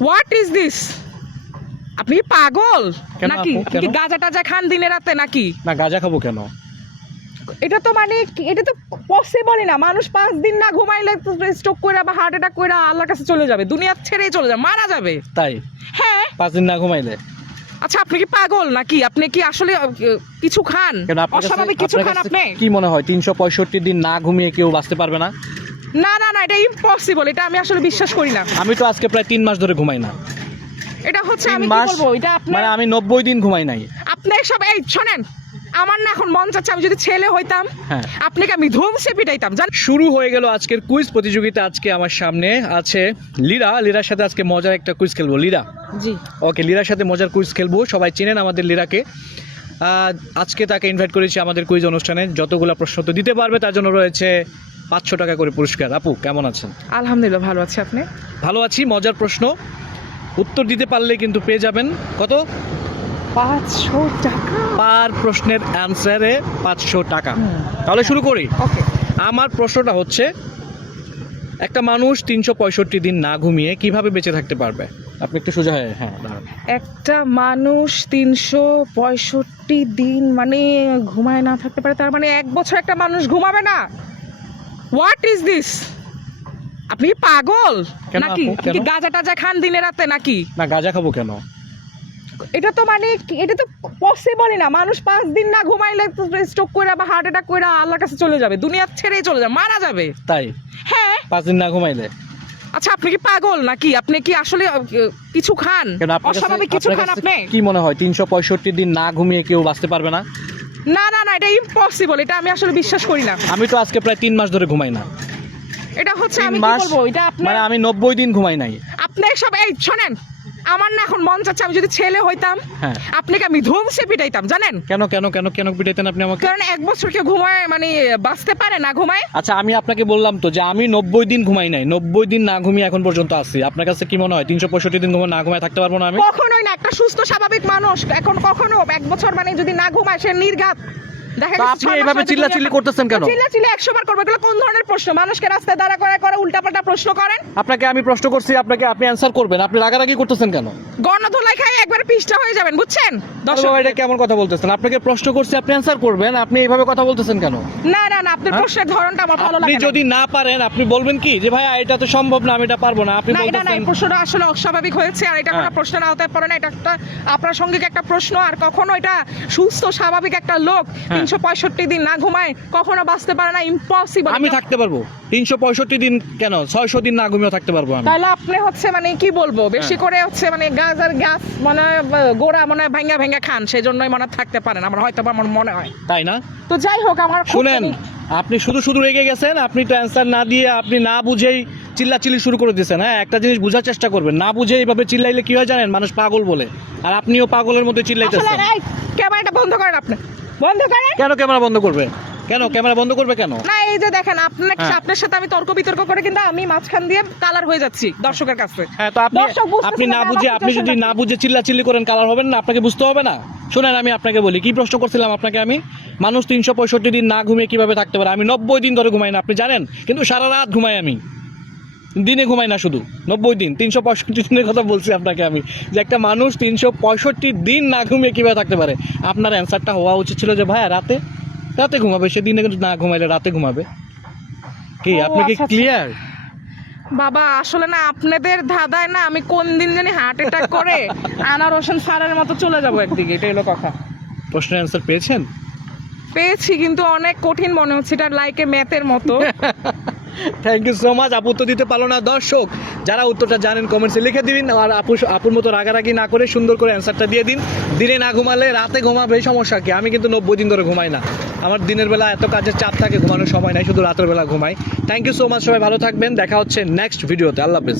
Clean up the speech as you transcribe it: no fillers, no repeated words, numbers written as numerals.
What is this? আপনি কি পাগল কেন নাকি? আপু, কেন? কি গাঁজা টাজা খান দিনে রাতে নাকি? না গাঁজা খাবো কেন? এটা তো মানে এটা তো পসিবলই না। মানুষ 5 দিন না ঘুমাইলে স্ট্রোক করে বা হার্ট অ্যাটাক করে আল্লাহর কাছে চলে যাবে, দুনিয়া ছেড়েই চলে যাবে, মারা যাবে। তাই হ্যাঁ। 5 দিন না ঘুমাইলে? আচ্ছা, আপনি কি পাগল নাকি? আপনি কি আসলে কিছু খান? কেন আপনার কাছে অস্বাভাবিক কিছু খান আপনি? কি মনে হয় 365 দিন না ঘুমিয়ে কেউ বাঁচতে পারবে না? না না না, এটা ইম্পসিবল, এটা আমি আসলে বিশ্বাস করি না। আমি তো আজকে প্রায় 3 মাস ধরে ঘুমাই না। এটা হচ্ছে 3 আমি কি মাস বলবো, এটা আপনি মানে আমি 90 দিন ঘুমাই নাই। আপনি সব এই শোনেন, আমার না এখন মন চাচ্ছে আমি যদি ছেলে হইতাম, হ্যাঁ। আপনাকে আমি ধুমসে পিটাইতাম জান। শুরু হয়ে গেল আজকের কুইজ প্রতিযোগিতা। আজকে আমার সামনে আছে লিরার সাথে আজকে মজার একটা কুইজ খেলবো। লিরা, জি ওকে, লিরার সাথে মজার কুইজ খেলবো। সবাই চেনেন আমাদের লিরাকে। আজকে তাকে ইনভাইট করেছি আমাদের কুইজ অনুষ্ঠানে। যতগুলো প্রশ্ন তো দিতে পারবে তার জন্য রয়েছে 500 টাকা করে পুরস্কার। আপু কেমন আছেন? আলহামদুলিল্লাহ ভালো আছি, আপনি? ভালো আছি। মজার প্রশ্ন উত্তর দিতে পারলে কিন্তু পেয়ে যাবেন কত? 500 টাকা। পার প্রশ্নের অ্যান্সারে 500 টাকা। তাহলে শুরু করি। ওকে। আমার প্রশ্নটা হচ্ছে, একটা মানুষ 365 দিন না ঘুমিয়ে কিভাবে বেঁচে থাকতে পারবে? আপনি একটু সোজা হয়ে, হ্যাঁ দাঁড়ান। একটা মানুষ 365 দিন মানে ঘুমায় না থাকতে পারে, তার মানে 1 বছর একটা মানুষ ঘুমাবে না? What is this? আপনি কি পাগল কেন নাকি? আপু, আপনি কি কেন? গাঁজা টাজা খান দিনে রাতে নাকি? না গাঁজা খাবো কেন? এটা তো মানে এটা তো পসিবলই না। মানুষ 5 দিন না ঘুমাইলে স্ট্রোক করে বা হার্ট অ্যাটাক করে আল্লাহর কাছে চলে যাবে, দুনিয়া ছেড়েই চলে যাবে, মারা যাবে। তাই হ্যাঁ। 5 দিন না ঘুমাইলে? আচ্ছা, আপনি কি পাগল নাকি? আপনি কি আসলে কিছু খান? কেন আপনার কাছে- অস্বাভাবিক কিছু আপনার খান কাছে আপনি? কি মনে হয় 365 দিন না ঘুমিয়ে কেউ বাঁচতে পারবে না? না না না, এটা ইম্পসিবল, এটা আমি আসলে বিশ্বাস করি না। আমি তো আজকে প্রায় 3 মাস ধরে ঘুমাই না। এটা হচ্ছে 3 আমি কি মাস বলবো, এটা আপনি মানে আমি 90 দিন ঘুমাই নাই। আপনি সব এই শোনেন, আমার না এখন মন চাচ্ছে আমি যদি ছেলে হইতাম, হ্যাঁ। আপনাকে আমি ধুমসে পিটাইতাম জানেন। কেন কেন কেন কেন পিটাইতেন আপনি আমাকে? কারণ 1 বছর কেউ ঘুমায় মানে বাঁচতে পারে না ঘুমায়? আচ্ছা আমি আপনাকে বললাম তো যে আমি 90 দিন ঘুমাই নাই, 90 দিন না ঘুমিয়ে এখন পর্যন্ত আছি। আপনার কাছে কি মনে হয় 365 দিন না ঘুমায় থাকতে পারবো না আমি? কখনোই না। একটা সুস্থ স্বাভাবিক মানুষ এখন কখনো 1 বছর মানে যদি না ঘুমায় সে নির্ঘাত। দেখা তো গেছে আপনি 6 মাস এইভাবে হয়তো চিল্লাচিল্লি দুনিয়া- করতেছেন কেন? চিল্লাচিল্লি 100 বার করবে। এগুলো কোন ধরনের প্রশ্ন? মানুষকে রাস্তায় দাঁড়া করে উল্টাপাল্টা প্রশ্ন করেন। আপনাকে আমি প্রশ্ন করছি, আপনি অ্যানসার করবেন। আপনি রাগারাগি করতেছেন কেন? গণধোলাই খাই একবার পিষ্টা হয়ে যাবেন, বুঝছেন? আরে বাবা, এটা কেমন কথা বলতেছেন? আপনাকে প্রশ্ন করছি, আপনি অ্যানসার করবেন। আপনি এইভাবে কথা বলতেছেন কেন? না না না, আপনার হ্যাঁ? প্রশ্নের ধরনটা আমার ভালো আপনি লাগে না। যদি না পারেন আপনি বলবেন কি যে ভাই এটা তো সম্ভব না, আমি এটা পারবো না। আপনি না, এটা না, বলতেছেন এই প্রশ্নটা আসলে অস্বাভাবিক হয়েছে, আর এটা কোনো হ্যাঁ। প্রশ্নের আওতায় পড়ে না। এটা একটা অপ্রাসঙ্গিক একটা প্রশ্ন, আর কখনো এটা সুস্থ স্বাভাবিক একটা লোক হ্যাঁ। 365 দিন না ঘুমায় কখনো বাঁচতে পারে না, ইম্পসিবল। আমি থাকতে পারবো 365 দিন, কেন 600 দিন না ঘুমিয়েও থাকতে পারবো আমি। তাহলে আপনি হচ্ছে মানে কি বলবো, বেশি হ্যাঁ। করে হচ্ছে মানে গাছ মনে হয় গোড়া মনে হয় ভাঙ্গা ভাঙ্গা খান, সেই জন্যই মনে হয় থাকতে পারেন, আমার হয়তো বা আমার মনে হয়। তাই না? তো যাই হোক, আমার খুব শুনেন, আপনি শুধু শুধু রেগে গেছেন। আপনি তো অ্যান্সার না দিয়ে আপনি না বুঝেই চিল্লাচিল্লি শুরু করে দিয়েছেন। হ্যাঁ, একটা জিনিস বোঝার চেষ্টা করবেন। না বুঝে এইভাবে চিল্লাইলে কি হয় জানেন? মানুষ পাগল বলে। আর আপনিও পাগলের মধ্যে আসলে চিল্লাইতেছেন। এই ক্যামেরাটা বন্ধ করেন, আপনি বন্ধ করেন। কেন ক্যামেরা বন্ধ করবে? কেন ক্যামেরা বন্ধ করবে কেন? না, এই যে দেখেন হ্যাঁ। আপনার সাথে আমি তর্ক বিতর্ক করে কিন্তু আমি মাঝখান দিয়ে কালার হয়ে যাচ্ছি দর্শকের কাছে। হ্যাঁ, তো দর্শক বুঝতেছে আপনি না না আমার বুঝে situation না বুঝে চিল্লাচিল্লি করেন, কালার হবেন না? আপনাকে বুঝতে হবে না? শুনেন, আমি আপনাকে বলি কি প্রশ্ন করছিলাম আপনাকে আমি। মানুষ 365 দিন না ঘুমিয়ে কিভাবে থাকতে পারে? আমি 90 দিন ধরে ঘুমাই না, আপনি জানেন, কিন্তু সারা রাত ঘুমাই আমি। দিনে ঘুমাই না, শুধু 90 দিন। 365 দিনের কথা বলছি আপনাকে আমি, যে একটা মানুষ 365 দিন না ঘুমিয়ে কিভাবে থাকতে পারে। আপনার অ্যান্সারটা হওয়া উচিত ছিল যে ভাই রাতে ঘুমাবে। সে দিনে কিন্তু না ঘুমাইলে রাতে ঘুমাবে। কি ও, আপনি কি আচ্ছা, আচ্ছা। ক্লিয়ার? বাবা আসলে না আপনাদের ধাঁধায় না আমি কোন দিন জানি হার্ট অ্যাটাক করে আনার হোসেন স্যারের মতো চলে যাবো একদিকে, এটা হলো কথা। প্রশ্নের অ্যান্সার পেয়েছেন? পেয়েছি, কিন্তু অনেক কঠিন মনে হচ্ছে, এটা লাইকে ম্যাথের মতো। Thank you so much. আপু তো দিতে পারলো না। দর্শক যারা উত্তরটা জানেন কমেন্টসে লিখে দিন। আর আপুর মতো রাগারাগি না করে সুন্দর করে অ্যান্সারটা দিয়ে দিন। দিনে না ঘুমালে রাতে ঘুমাবে, সমস্যা কি? আমি কিন্তু 90 দিন ধরে ঘুমাই না। আমার দিনের বেলা এত কাজের চাপ থাকে, ঘুমানোর সময় নাই, শুধু রাতের বেলা ঘুমাই। থ্যাংক ইউ সো মাচ, সবাই ভালো থাকবেন। দেখা হচ্ছে নেক্সট ভিডিওতে। আল্লাহ হাফেজ।